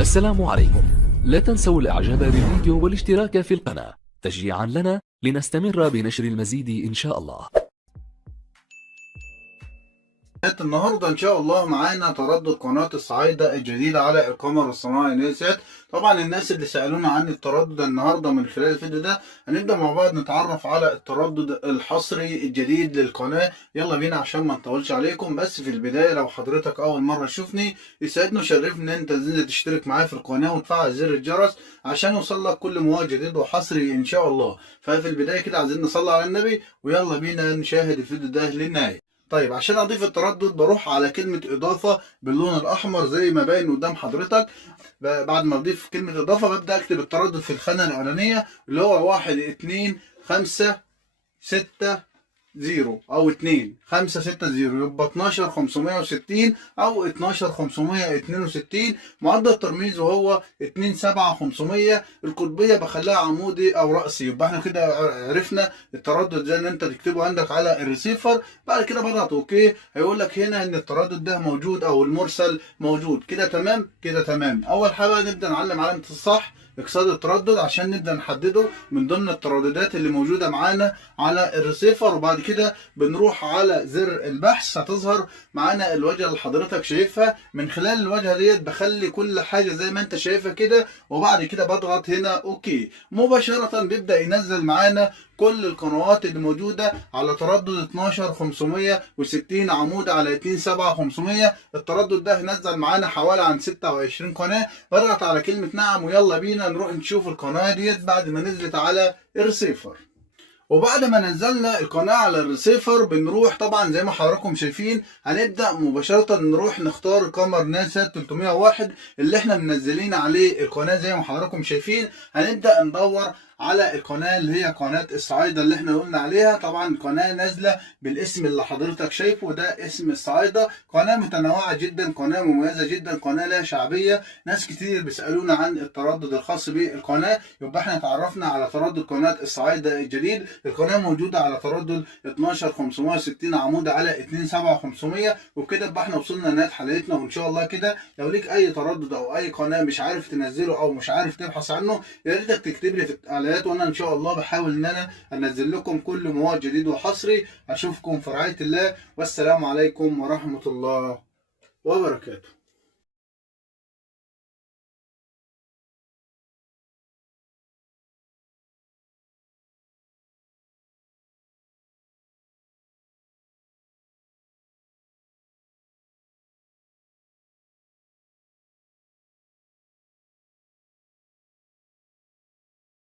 السلام عليكم. لا تنسوا الاعجاب بالفيديو والاشتراك في القناة تشجيعا لنا لنستمر بنشر المزيد ان شاء الله. النهارده ان شاء الله معانا تردد قناه الصعايده الجديده على القمر الصناعي نيسات. طبعا الناس اللي سالونا عن التردد النهارده من خلال الفيديو ده هنبدا مع بعض نتعرف على التردد الحصري الجديد للقناه. يلا بينا عشان ما نطولش عليكم. بس في البدايه لو حضرتك اول مره تشوفني يسعدني وشرفني ان انت تنزل تشترك معايا في القناه وتفعل زر الجرس عشان يوصلك كل مواد جديد وحصري ان شاء الله. ففي البدايه كده عايزين نصلي على النبي ويلا بينا نشاهد الفيديو ده للنهايه. طيب عشان اضيف التردد بروح على كلمة اضافة باللون الاحمر زي ما باين قدام حضرتك. بعد ما اضيف كلمة اضافة ببدأ اكتب التردد في الخانة الاولانية اللي هو 1 2 5 6 0 او 2 5 6 0 يبقى 12 560 او 12 562. معدل الترميز وهو 2 7 500. القطبيه بخليها عمودي او راسي. يبقى احنا كده عرفنا التردد زي ان انت تكتبه عندك على الريسيفر. بعد كده بضغط اوكي هيقول لك هنا ان التردد ده موجود او المرسل موجود. كده تمام كده تمام. اول حاجه نبدا نعلم علامه الصح اقصاد التردد عشان نبدا نحدده من ضمن الترددات اللي موجوده معانا على الريسيفر. وبعد كده بنروح على زر البحث هتظهر معانا الواجهه اللي حضرتك شايفها. من خلال الواجهه ديت بخلي كل حاجه زي ما انت شايفها كده وبعد كده بضغط هنا اوكي. مباشره بيبدا ينزل معانا كل القنوات اللي موجوده على تردد 12 560 عمود على 2 7 500. التردد ده هينزل معانا حوالي عن 26 قناه. بضغط على كلمه نعم ويلا بينا نروح نشوف القناه ديت بعد ما نزلت على الريسيفر. وبعد ما نزلنا القناة على الريسيفر بنروح طبعا زي ما حضراتكم شايفين هنبدأ مباشرة نروح نختار قمر ناسات 301 اللي احنا منزلين عليه القناة. زي ما حضراتكم شايفين هنبدأ ندور على القناة اللي هي قناة الصعايدة اللي احنا قلنا عليها. طبعا قناة نازلة بالاسم اللي حضرتك شايفه ده اسم الصعايدة. قناة متنوعة جدا، قناة مميزة جدا، قناة لها شعبية. ناس كتير بيسألونا عن التردد الخاص بالقناة. يبقى احنا اتعرفنا على تردد قناة الصعايدة الجديد. القناة موجودة على تردد 12 560 عمود على 2 7 500. وبكده يبقى احنا وصلنا لنهاية حلقتنا. وان شاء الله كده لو ليك اي تردد او اي قناة مش عارف تنزله او مش عارف تبحث عنه يا ريتك تكتب لي في التعليقات وانا ان شاء الله بحاول ان انا انزل لكم كل مواد جديد وحصري. اشوفكم في رعاية الله والسلام عليكم ورحمة الله وبركاته.